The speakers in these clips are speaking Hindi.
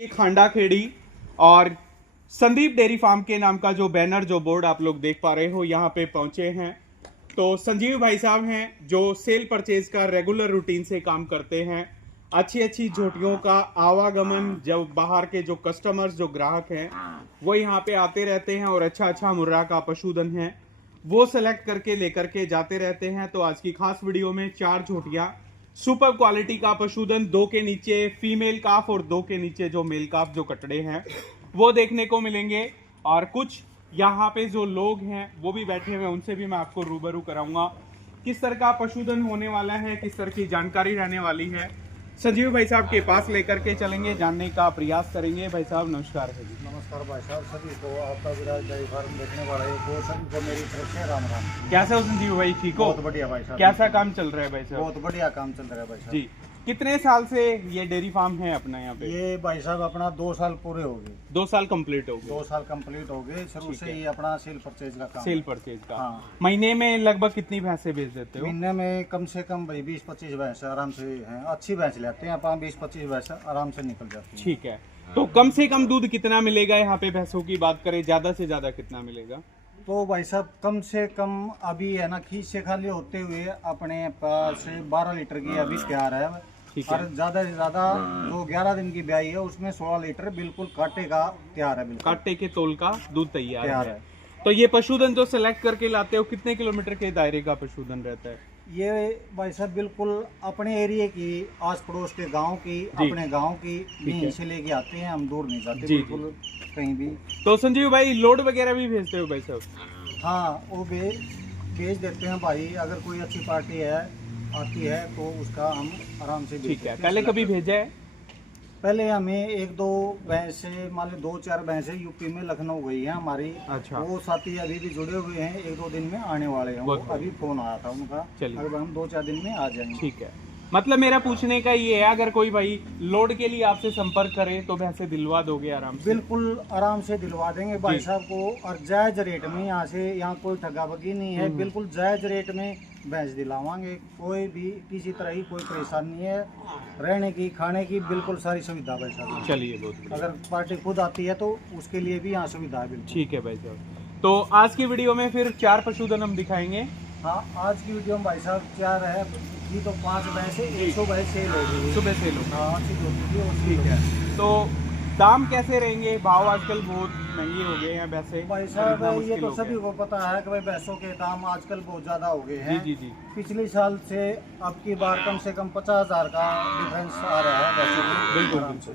ये खांडा खेड़ी और संदीप डेयरी फार्म के नाम का जो बैनर जो बोर्ड आप लोग देख पा रहे हो यहाँ पे पहुंचे हैं। तो संजीव भाई साहब हैं जो सेल परचेज का रेगुलर रूटीन से काम करते हैं। अच्छी अच्छी झोटियों का आवागमन, जब बाहर के जो कस्टमर्स जो ग्राहक हैं वो यहाँ पे आते रहते हैं और अच्छा अच्छा मुर्रा का पशुधन है वो सेलेक्ट करके लेकर के जाते रहते हैं। तो आज की खास वीडियो में 4 झोटियां सुपर क्वालिटी का पशुधन, 2 के नीचे फीमेल काफ और 2 के नीचे जो मेल काफ जो कटड़े हैं वो देखने को मिलेंगे। और कुछ यहाँ पे जो लोग हैं वो भी बैठे हुए हैं, उनसे भी मैं आपको रूबरू कराऊंगा किस तरह का पशुधन होने वाला है, किस तरह की जानकारी रहने वाली है। संजीव भाई साहब के पास लेकर के चलेंगे, जानने का प्रयास करेंगे। भाई साहब नमस्कार है जी। नमस्कार भाई साहब, सभी को आपका विराज डेयरी फार्म देखने वाला है वो सभी को मेरी तरफ से राम राम। कैसे हो संजीव भाई, ठीक हो? बहुत बढ़िया भाई साहब। कैसा काम चल रहा है भाई साहब? बहुत बढ़िया काम चल रहा है भाई साहब जी। कितने साल से ये डेयरी फार्म है अपना यहाँ पे? ये भाई साहब अपना 2 साल पूरे हो गए। 2 साल कंप्लीट हो गए। 2 साल कंप्लीट हो गए। शुरू से ही अपना सेल परचेज का काम। सेल परचेज का। हाँ। महीने में लगभग कितनी भैंसे बेच देते हो? महीने में कम से कम भाई 20-25 भैंस आराम से हैं। अच्छी भैंस लेते हैं अपन, 20-25 भैंस आराम से निकल जाती है। ठीक है। तो कम से कम दूध कितना मिलेगा यहाँ पे? भैंसों की बात करें, ज्यादा से ज्यादा कितना मिलेगा? तो भाई साहब कम से कम अभी है ना, खींच से खाली होते हुए अपने पास 12 लीटर की अभी तैयार है। और ज्यादा से ज्यादा जो 11 दिन की ब्याई है उसमें 16 लीटर बिल्कुल काटे का तैयार है। बिल्कुल काटे के तोल का दूध तैयार है। तो ये पशुधन जो सेलेक्ट करके लाते हो कितने किलोमीटर के दायरे का पशुधन रहता है? ये भाई साहब बिल्कुल अपने एरिया की, आस पड़ोस के गांव की, अपने गांव की यहीं से लेके आते हैं हम, दूर नहीं जाते बिल्कुल कहीं भी। तो संजीव भाई लोड वगैरह भी भेजते हो भाई साहब? हाँ, वो भेज देते हैं भाई। अगर कोई अच्छी पार्टी है आती है तो उसका हम आराम से। ठीक है। पहले कभी भेजा है? पहले हमें 1-2 भैंसे, मान लो 2-4 भैंसे यूपी में लखनऊ गई है हमारी। अच्छा। वो साथी अभी भी जुड़े हुए हैं, 1-2 दिन में आने वाले हैं। वो अभी फोन आया था उनका। अगर हम 2-4 दिन में आ जाएंगे। ठीक है। मतलब मेरा पूछने का ये है, अगर कोई भाई लोड के लिए आपसे संपर्क करे तो भैंसे दिलवा दोगे आराम से? बिल्कुल आराम से दिलवा देंगे भाई साहब को। और जायज रेट में, यहाँ से यहाँ कोई ठगाबगी नहीं है। बिल्कुल जायज रेट में भैंस दिलावांगे। कोई भी किसी तरह की कोई परेशानी नहीं है। रहने की, खाने की बिल्कुल सारी सुविधा भाई साहब। चलिए, बहुत अगर पार्टी खुद आती है तो उसके लिए भी यहाँ सुविधा है बिल्कुल। ठीक है भाई साहब। तो आज की वीडियो में फिर 4 पशुधन हम दिखाएंगे। हाँ, आज की वीडियो में भाई साहब 4 है जी। तो 5 भैंसे 100 भैंस सेल हो गई, सुबह सेल हो। हाँ, ठीक है। तो दाम कैसे रहेंगे? भाव आजकल बहुत महंगे हो गए हैं वैसे भाई साहब। ये तो सभी को पता है कि भाई भैंसों के दाम आजकल बहुत ज्यादा हो गए हैं। जी जी। पिछले साल से अब की बार कम से कम 50,000 का डिफरेंस आ रहा है भैंसों की। बिल्कुल।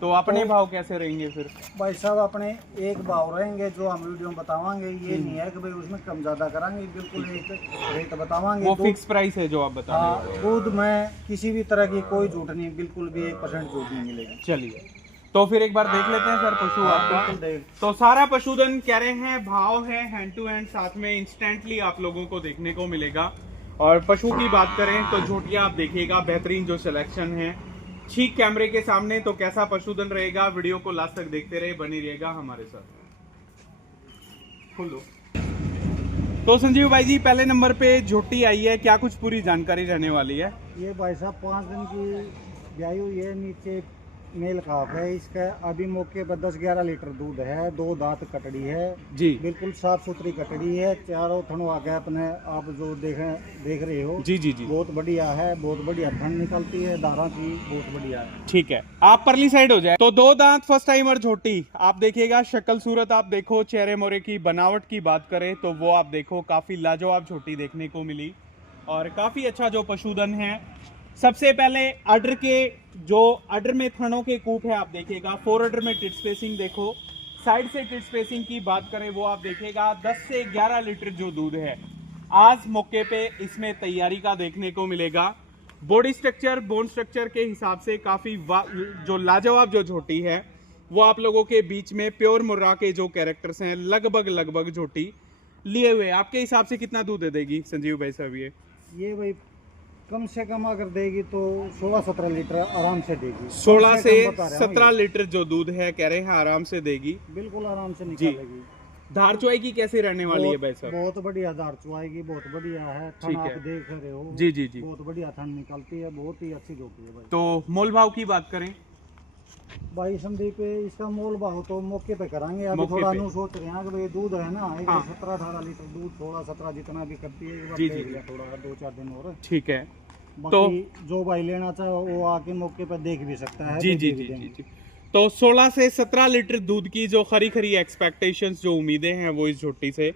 तो अपने भाव कैसे रहेंगे फिर? भाई साहब अपने एक भाव रहेंगे जो हम वीडियो में बतावांगे। ये नहीं है कि भाई उसमें कम ज्यादा कराएंगे, बिल्कुल एक रेट बतावांगे। वो फिक्स प्राइस है जो आप बता रहे हैं। दूध में किसी भी तरह की कोई झूठ नहीं, बिल्कुल भी 1% झूठ नहीं मिलेगा। चलिए, तो फिर एक बार देख लेते हैं सर पशु आपका। तो सारा पशुधन कह रहे हैं, भाव है हैंड टू हैंड, साथ में इंस्टेंटली आप लोगों को देखने को मिलेगा। और पशु की बात करें तो झोटियां आप देखिएगा, बेहतरीन जो सिलेक्शन है ठीक कैमरे के सामने। तो कैसा पशुधन रहेगा, वीडियो को लास्ट तक देखते रहे, बनी रहेगा हमारे साथ। खोलो। तो संजीव भाई जी, पहले नंबर पे झोटी आई है, क्या कुछ पूरी जानकारी रहने वाली है? ये भाई साहब 5 दिन की ब्याई हुई है। नीचे मेल काफ है। इसका अभी मौके पर 10-11 लीटर दूध है। 2 दांत कटड़ी है जी। बिल्कुल साफ सुथरी कटड़ी है। चारों थनों आगे अपने आप जो देख रहे हो। जी जी जी। बहुत बढ़िया है, बहुत बढ़िया थन निकलती है। दारा की बहुत बढ़िया है। ठीक है, आप परली साइड हो जाए। तो 2 दांत फर्स्ट टाइमर झोटी आप देखिएगा। शक्ल सूरत आप देखो, चेहरे मोरे की बनावट की बात करें तो वो आप देखो, काफी लाजवाब झोटी देखने को मिली और काफी अच्छा जो पशुधन है। सबसे पहले अडर के जो अडर में थनों के कूप है आप देखिएगा। 4 अडर में टिट स्पेसिंग देखो। साइड से टिट स्पेसिंग की बात करें वो आप देखिएगा। 10 से 11 लीटर जो दूध है आज मौके पे इसमें तैयारी का देखने को मिलेगा। बॉडी स्ट्रक्चर, बोन स्ट्रक्चर के हिसाब से काफी जो लाजवाब जो झोटी है वो आप लोगों के बीच में प्योर मुर्रा के जो कैरेक्टर्स हैं लगभग झोटी लिए हुए। आपके हिसाब से कितना दूध दे देगी संजीव भाई साहब? ये भाई कम से कम अगर देगी तो 16-17 लीटर आराम से देगी। 16 से 17 लीटर जो दूध है कह रहे हैं आराम से देगी। बिल्कुल आराम से निकालेगी। धार चुआई की कैसे रहने वाली है भाई साहब? बहुत बढ़िया धार चुआई की, बहुत बढ़िया है। थन आप देख रहे हो। जी जी जी। बहुत बढ़िया थन निकलती है, बहुत ही अच्छी झोटी है भाई। तो मोल भाव की बात करें? भाई संदीप इसका मोल भाव तो मौके पे कराएंगे। अभी मौके थोड़ा पे। नु सोच रहे हैं कि भाई दूध है ना, हाँ। 17-18 लीटर दूध, 16-17 जितना भी करती है, एक बार जी, देख जी। लिया थोड़ा 2-4 दिन और। ठीक है। बाकी जो भाई लेना चाहे वो आके मौके पे देख भी सकता है। जी तो जी दे भी जी देंगे। जी जी। तो 16 से 17 लीटर दूध की जो खरी खरी एक्सपेक्टेशंस, जो उम्मीदें हैं वो इस झोटी से,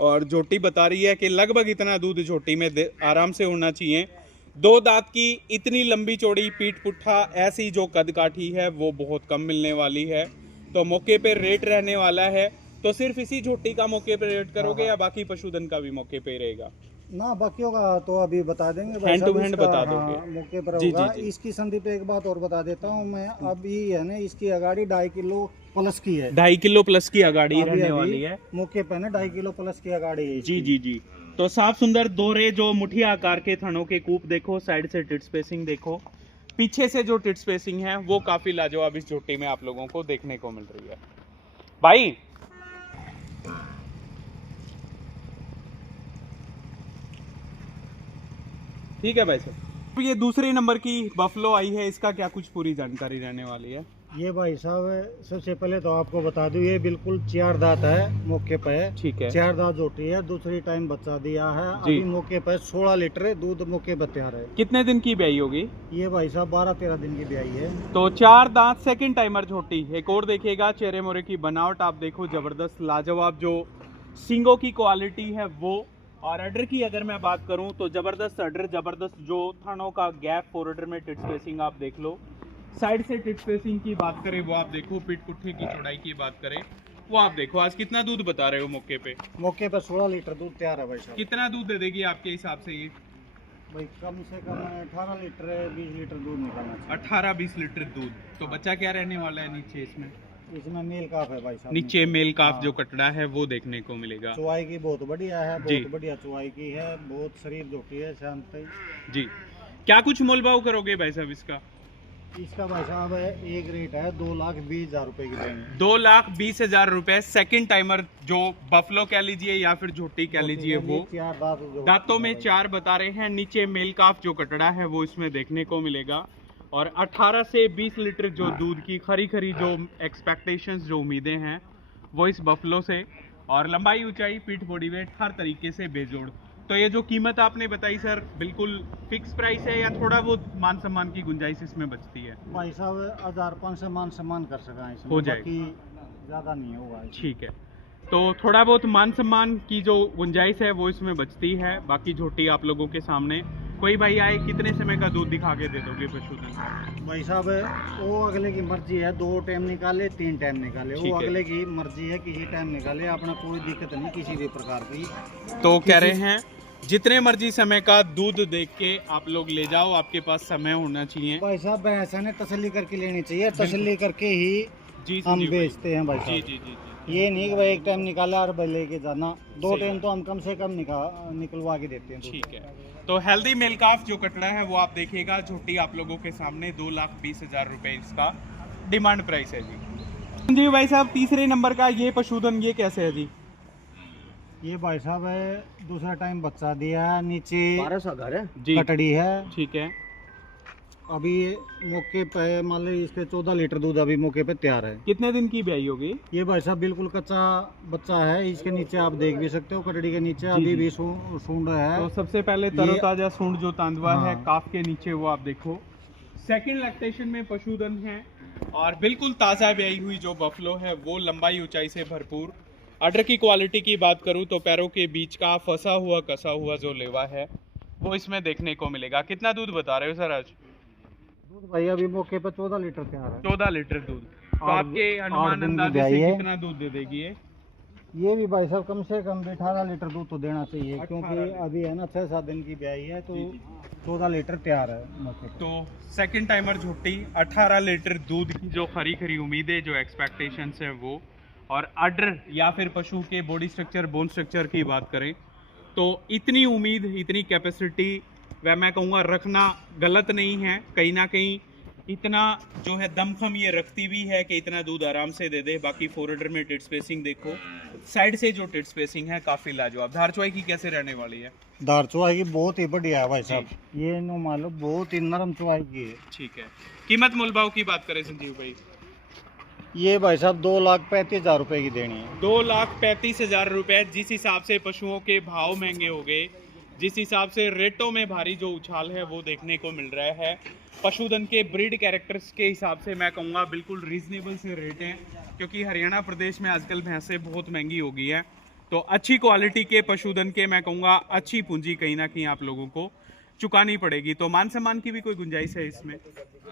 और झोटी बता रही है कि लगभग इतना दूध झोटी में आराम से होना चाहिए। 2 दांत की इतनी लंबी चौड़ी पीठ पुट्ठा ऐसी जो कद काठी है वो बहुत कम मिलने वाली है। तो मौके पे रेट रहने वाला है। तो सिर्फ इसी झोटी का मौके पे रेट करोगे या बाकी पशुधन का भी मौके पे रहेगा? ना बाकियों का तो अभी बता देंगे भाई हैंड टू साहब, हैंड इसका, बता हाँ, दोगे? मौके पर जी, होगा। जी, जी। इसकी संदीप एक बात और बता देता हूँ मैं, अभी है ना इसकी अगाड़ी 2.5 किलो प्लस की है। 2.5 किलो प्लस की अगाड़ी अभी रहने वाली है। मौके पे ना 2.5 किलो प्लस की अगाड़ी है जी इसकी। जी जी। तो साफ सुंदर दोहरे जो मुठिया आकार के थनों के कूप देखो, साइड से टिट स्पेसिंग देखो, पीछे से जो टिट स्पेसिंग है वो काफी लाजवाब इस झोटी में आप लोगों को देखने को मिल रही है। भाई ठीक है भाई साहब। तो ये दूसरे नंबर की बफलो आई है, इसका क्या कुछ पूरी जानकारी रहने वाली है? ये भाई साहब सबसे पहले तो आपको बता दूं, ये बिल्कुल 4 दांत है मौके पे। ठीक है। 4 दांत झोटी है, दूसरी टाइम बच्चा दिया है। जी। अभी मौके पे 16 लीटर दूध मौके पे तैयार है। कितने दिन की ब्याई होगी? ये भाई साहब 12-13 दिन की ब्याई है। तो 4 दांत सेकंड टाइमर झोटी। एक और देखिएगा, चेहरे मोरे की बनावट आप देखो, जबरदस्त लाजवाब जो सींगों की क्वालिटी है वो। और अडर की अगर मैं बात करूं तो जबरदस्त अडर, जबरदस्त जो थनों का गैप, फोर अडर में टिट स्पेसिंग आप देख लो। साइड से टिट स्पेसिंग की बात करें वो आप देखो, पीठ पुट्ठे की चौड़ाई की बात करें वो आप देखो। आज कितना दूध बता रहे हो मौके पे? मौके पे 16 लीटर दूध तैयार है भाई साहब। कितना दूध दे देगी आपके हिसाब से ये? भाई कम से कम 18 लीटर 20 लीटर दूध निकलना चाहिए। 18-20 लीटर दूध। तो बच्चा क्या रहने वाला है नीचे इसमें? इसमें मेल काफ है भाई साहब। नीचे मेल काफ हाँ। जो कटड़ा है वो देखने को मिलेगा। चुवाई की बहुत बढ़िया है, जी। बहुत बढ़िया चुवाई की है, बहुत शरीर झोटी है, शांत है। जी। क्या कुछ मोल भाव करोगे भाई साहब इसका? इसका भाई साहब एक रेट है 2,20,000 रुपए की देंगे। 2,20,000 रुपए सेकंड टाइमर, जो बफलो कह लीजिए या फिर झोटी कह लीजिए वो। 4 दांत दांतों में 4 बता रहे हैं। नीचे मेल काफ जो कटड़ा है वो इसमें देखने को मिलेगा। और 18 से 20 लीटर जो दूध की खरी खरी जो एक्सपेक्टेशंस, जो उम्मीदें हैं वो इस बफलो से। और लंबाई, ऊंचाई, पीठ, बॉडी वेट हर तरीके से बेजोड़। तो ये जो कीमत आपने बताई सर, बिल्कुल फिक्स प्राइस है या थोड़ा बहुत मान सम्मान की गुंजाइश इसमें बचती है? भाई साहब 1,500 से मान सम्मान कर सका इसमें, हो जाएगा। बाकी ज्यादा नहीं होगा इसमें। ठीक है। तो थोड़ा बहुत मान सम्मान की जो गुंजाइश है वो इसमें बचती है। बाकी झोटी आप लोगों के सामने। कोई भाई आए, कितने समय का दूध दिखा के दे दोगे पशुधन? भाई साहब वो अगले की मर्जी है, 2 टाइम निकाले 3 टाइम निकाले, ठीक वो है। अगले की मर्जी है, किसी टाइम निकाले, अपना कोई दिक्कत नहीं किसी भी प्रकार की। तो कह रहे हैं जितने मर्जी समय का दूध देख के आप लोग ले जाओ, आपके पास समय होना चाहिए। भाई साहब ऐसा नहीं, तसल्ली करके लेनी चाहिए, तसल्ली करके ही जी हम संजीव भाई। बेचते हैं भाई जी साहब। जी जी जी। ये नहीं कि भाई एक टाइम निकाला और भाई लेके जाना, 2 सही टाइम तो हम कम से कम निकलवा के देते हैं दूध। ठीक है। तो हेल्दी मेल काफ जो कटड़ा है वो आप देखिएगा, झोटी आप लोगों के सामने 2,20,000 रुपए इसका डिमांड प्राइस है जी। संजीव भाई साहब, तीसरे नंबर का ये पशुधन ये कैसे है जी? ये भाई साहब दूसरा टाइम बच्चा दिया है, नीचे 1200 घर है जी। कटड़ी है। ठीक है। अभी मौके पे मान लो इसके 14 लीटर दूध अभी मौके पे तैयार है। कितने दिन की ब्याई होगी? ये भाई साहब बिल्कुल कच्चा बच्चा है, इसके नीचे आप देख भी सकते हो, कटड़ी के नीचे जी, अभी जी। भी सूंड है। तो सबसे पहले ये- तरोताजा सूंड जो तांदवा है हाँ। काफ के नीचे वो आप देखो। सेकंड लैक्टेशन में पशुधन है और बिल्कुल ताज़ा ब्याई हुई जो बफलो है वो लंबाई ऊंचाई से भरपूर। अडर की क्वालिटी की बात करूं तो पैरों के बीच का फंसा हुआ कसा हुआ जो लेवा है वो इसमें देखने को मिलेगा। कितना दूध बता रहे हो सर आज? दूध भाई अभी मौके पे 14 लीटर तैयार है। 14 लीटर दूध। तो और- आपके और अनुमान दिन की अंदाजे ब्याई से है। कितना दूध दे देगी ये? ये भी भाई साहब कम से कम भी 18 लीटर दूध तो देना चाहिए, 18 क्योंकि लीटर। अभी है ना 6-7 दिन की ब्याई है, तो जी, जी। 14 लीटर तैयार है मौके पे। तो सेकंड टाइमर झोटी 18 लीटर दूध की जो खरी खरी उम्मीदें, जो एक्सपेक्टेशंस है वो। और अडर या फिर पशु के बॉडी स्ट्रक्चर, बोन स्ट्रक्चर की बात करें तो इतनी उम्मीद, इतनी कैपेसिटी वह मैं कहूँगा रखना गलत नहीं है। कहीं ना कहीं इतना जो है दमखम ये रखती भी है कि इतना दूध आराम से दे दे। बाकी फोरडर में टिट स्पेसिंग देखो, साइड से जो टिट स्पेसिंग है काफ़ी लाजवाब। धार चौवाई की कैसे रहने वाली है? दार चुवाई की बहुत ही बढ़िया है भाई साहब, ये नो मान लो बहुत ही नरम चुवाई की है। ठीक है। कीमत मोल भाव की बात करें संजीव भाई? ये भाई साहब 2,35,000 रुपए की देनी है। 2,35,000 रुपए। जिस हिसाब से पशुओं के भाव महंगे हो गए, जिस हिसाब से रेटों में भारी जो उछाल है वो देखने को मिल रहा है, पशुधन के ब्रीड कैरेक्टर्स के हिसाब से मैं कहूँगा बिल्कुल रीजनेबल से रेट हैं, क्योंकि हरियाणा प्रदेश में आजकल भैंसें बहुत महंगी हो गई हैं। तो अच्छी क्वालिटी के पशुधन के मैं कहूँगा अच्छी पूंजी कहीं ना कहीं आप लोगों को चुकानी पड़ेगी। तो मान सम्मान की भी कोई गुंजाइश है इसमें?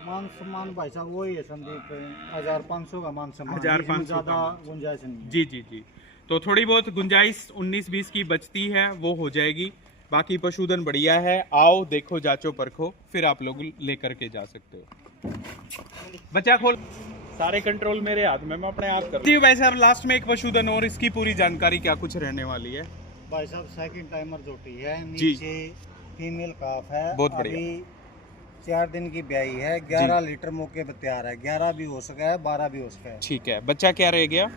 मान सम्मान भाई साहब वही है संदीप, 1,500 का मान सम्मान, 1,500 ज्यादा गुंजाइश नहीं है। जी जी जी। तो थोड़ी बहुत गुंजाइश 19-20 की बचती है, वो हो जाएगी। बाकी पशुधन बढ़िया है। आओ देखो जांचो परखो, फिर आप लोग लेकर के जा सकते हो। बच्चा खोल, सारे कंट्रोल मेरे हाथ में, मैं अपने आप कर जी। वैसे अब लास्ट में एक पशुधन और, इसकी पूरी जानकारी क्या कुछ रहने वाली है? भाई साहब सेकंड टाइमर जोटी है, जी। नीचे फीमेल काफ है, बहुत बढ़िया। अभी 4 दिन की ब्याई है, 11 लीटर मौके पर तैयार है, 11 भी हो सका है, 12 भी हो सका है। ठीक है। बच्चा क्या रह गया?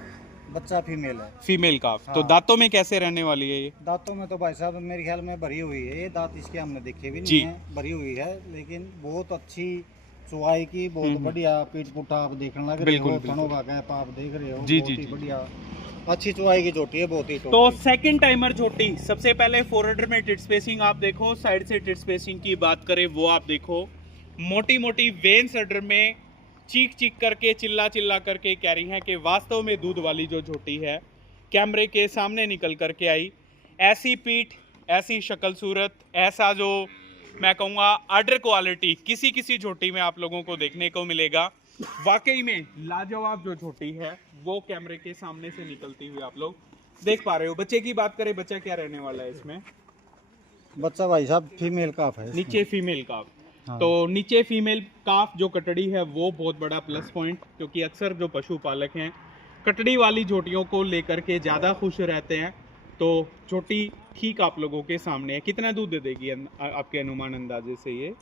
बच्चा फीमेल है। फीमेल काफ। हाँ। तो दांतों में कैसे रहने वाली है ये? दांतों में तो भाई साहब मेरे ख्याल में भरी हुई है, ये दांत इसके हमने देखे भी जी। नहीं है, भरी हुई है, लेकिन बहुत अच्छी चुवाई की, बहुत बढ़िया पीठ पुट्ठा आप देखने लग रहे बिल्कुल, हो, बिल्कुल। फनों का गैप आप देख रहे हो, जी, बहुत जी, ही जी। बढ़िया अच्छी चुवाई की जोटी है, बहुत ही तो टॉप की। सेकंड टाइमर झोटी, सबसे पहले फोरहेड में टिट स्पेसिंग आप देखो, साइड से टिट स्पेसिंग की बात करें वो आप देखो, मोटी मोटी वेन सडर में चीख चीख करके चिल्ला चिल्ला करके कह रही हैं कि वास्तव में दूध वाली जो झोटी है कैमरे के सामने निकल करके आई। ऐसी पीठ, ऐसी शक्ल सूरत, ऐसा जो मैं कहूँगा आर्डर क्वालिटी किसी किसी झोटी में आप लोगों को देखने को मिलेगा। वाकई में लाजवाब जो झोटी है वो कैमरे के सामने से निकलती हुई आप लोग देख पा रहे हो। बच्चे की बात करें, बच्चा क्या रहने वाला है इसमें? बच्चा भाई साहब फीमेल काफ है इसमें। नीचे फीमेल काफ। हाँ। तो नीचे फीमेल काफ जो कटड़ी है वो बहुत बड़ा प्लस पॉइंट, क्योंकि अक्सर जो पशुपालक हैं कटड़ी वाली झोटियों को लेकर के ज़्यादा खुश रहते हैं। तो झोटी ठीक आप लोगों के सामने है। कितना दूध दे देगी आपके अनुमान अंदाजे से ये?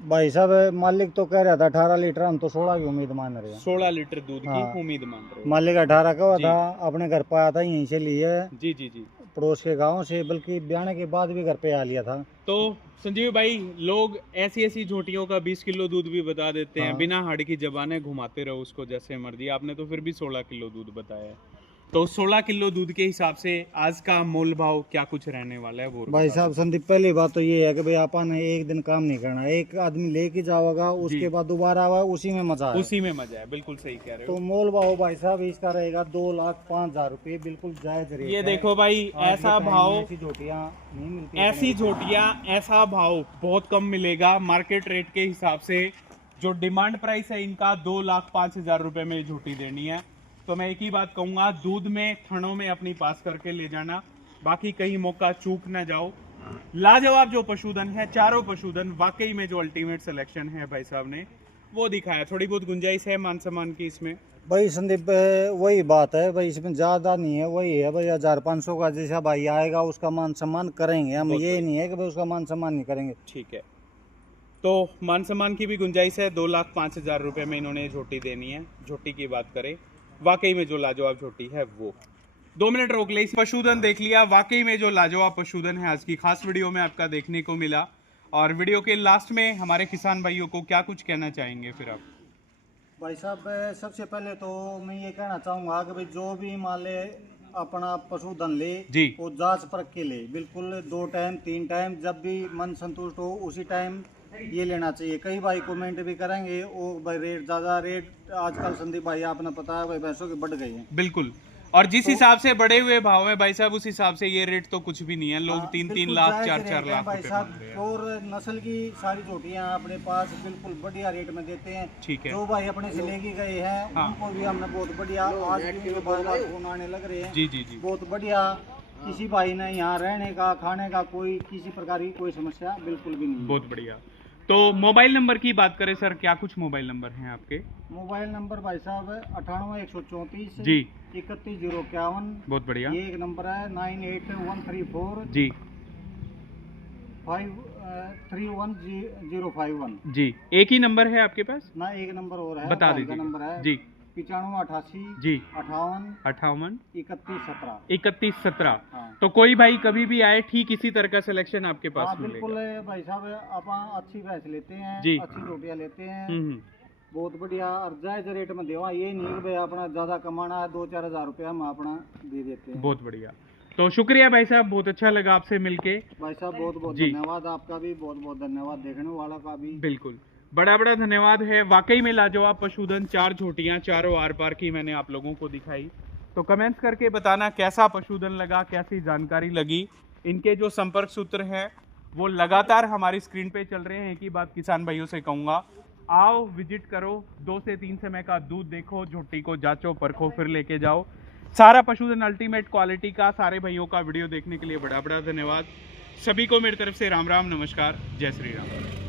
भाई साहब मालिक तो कह रहा था 18 लीटर, हम तो 16 की उम्मीद मान रहे हैं। 16 लीटर दूध की हाँ। उम्मीद मान रहे हो? मालिक 18 का हुआ जी। था, अपने घर पर आया था, यहीं से लिए जी जी जी। पड़ोस के गांव से, बल्कि ब्याने के बाद भी घर पे आ लिया था। तो संजीव भाई, लोग ऐसी ऐसी झोटियों का 20 किलो दूध भी बता देते हैं। हाँ। बिना हाड़ की जबाने घुमाते रहो उसको जैसे मर्जी। आपने तो फिर भी 16 किलो दूध बताया है। तो 16 किलो दूध के हिसाब से आज का मोल भाव क्या कुछ रहने वाला है वो भाई बता साहब संदीप, पहली बात तो ये है कि भाई आपन ने एक दिन काम नहीं करना, एक आदमी लेके जाओगा, उसके बाद दोबारा आवा, उसी में मजा है। उसी में मजा है। बिल्कुल सही कह रहे तो हो। मोल भाव भाई साहब इसका रहेगा 2,05,000 रुपये, बिल्कुल जायज रेट ये है। देखो भाई, आज के ऐसा टाइम में भाव, ऐसी झोटियां नहीं मिलती, ऐसी झोटियां, ऐसा भाव बहुत कम मिलेगा मार्केट रेट के हिसाब से। जो डिमांड प्राइस है इनका 2,05,000 रुपए में झोटी देनी है। तो मैं एक ही बात कहूंगा, दूध में थनों में अपनी पास करके ले जाना, बाकी कहीं मौका चूक ना जाओ। लाजवाब जो पशुधन है, चारों पशुधन वाकई में जो अल्टीमेट सिलेक्शन है भाई साहब ने वो दिखाया। थोड़ी बहुत गुंजाइश है मान सम्मान की इसमें? भाई संदीप वही बात है भाई, इसमें ज्यादा नहीं है, वही है भाई 1,500 का जैसा भाई आएगा उसका मान सम्मान करेंगे हम, ये नहीं है कि भाई उसका मान सम्मान नहीं करेंगे। ठीक है। तो मान सम्मान की भी गुंजाइश है। 2,05,000 रुपए में इन्होंने झोटी देनी है। झोटी की बात करें, वाकई में जो लाजवाब झोटी है वो। 2 मिनट रोक ले। पशुधन देख लिया, वाकई में जो लाजवाब पशुधन है आज की खास वीडियो में आपका देखने को मिला। और वीडियो के लास्ट में हमारे किसान भाइयों को क्या कुछ कहना चाहेंगे फिर आप? भाई साहब सबसे पहले तो मैं ये कहना चाहूँगा कि भाई जो भी मान ले अपना पशुधन ले जी। वो जांच परख के ले, बिल्कुल 2 टाइम 3 टाइम, जब भी मन संतुष्ट हो उसी टाइम ये लेना चाहिए। कई भाई कमेंट भी करेंगे वो भाई रेट ज़्यादा, रेट आजकल संदीप भाई आपने पता है भाई भैंसों की बढ़ गई है। बिल्कुल। और जिस हिसाब से बढ़े हुए भाव है भाई साहब, उस हिसाब से ये रेट तो कुछ भी नहीं है। लोग 3-3 लाख 4-4 लाख भाई रुपए साहब, मांग रहे हैं। और नस्ल की सारी झोटियाँ अपने पास बिल्कुल बढ़िया रेट में देते हैं। ठीक है। जो भाई अपने से लेके गए हैं हाँ। उनको भी हमने बहुत बढ़िया, आज भी उनके बार फोन आने लग रहे हैं। जी जी जी। बहुत बढ़िया, किसी भाई ने यहाँ रहने का खाने का कोई किसी प्रकार की कोई समस्या बिल्कुल भी नहीं है। बहुत बढ़िया। तो मोबाइल नंबर की बात करें सर, क्या कुछ मोबाइल नंबर हैं आपके? मोबाइल नंबर भाई साहब 98 134 जी। 31 051, बहुत बढ़िया। ये एक नंबर है 98134 जी 531051 जी। एक ही नंबर है आपके पास? ना, एक नंबर और है, बता भाई का दीजिए नंबर है जी। 95 88 जी 58 58 31 17। 31 17। हाँ। तो कोई भाई कभी भी आए, ठीक इसी तरह का सिलेक्शन आपके हाँ पास बिल्कुल मिलेगा। है भाई साहब, अपन अच्छी भैंस लेते हैं, जी। अच्छी रोटियां लेते हैं, हम्म। बहुत बढ़िया और जायज रेट में देवा, ये नहीं कि भाई अपना ज्यादा कमाना है 2-4 हज़ार रुपया हम अपना दे देते हैं। बहुत बढ़िया। तो शुक्रिया भाई साहब, बहुत अच्छा लगा आपसे मिलके। भाई साहब बहुत बहुत जी। धन्यवाद, आपका भी बहुत बहुत धन्यवाद, देखने वाला का भी। बिल्कुल, बड़ा बड़ा धन्यवाद है। वाकई में लाजवाब पशुधन, 4 झोटियां चारों आर पार की मैंने आप लोगों को दिखाई। तो कमेंट्स करके बताना कैसा पशुधन लगा, कैसी जानकारी लगी। इनके जो संपर्क सूत्र हैं वो लगातार हमारी स्क्रीन पे चल रहे हैं। एक ही बात किसान भाइयों से कहूँगा, आओ विजिट करो, 2 से 3 समय का दूध देखो, झोटी को जांचो परखो, फिर लेके जाओ। सारा पशुधन अल्टीमेट क्वालिटी का सारे भाइयों का वीडियो देखने के लिए बड़ा बड़ा धन्यवाद। सभी को मेरी तरफ से राम राम, नमस्कार, जय श्री राम।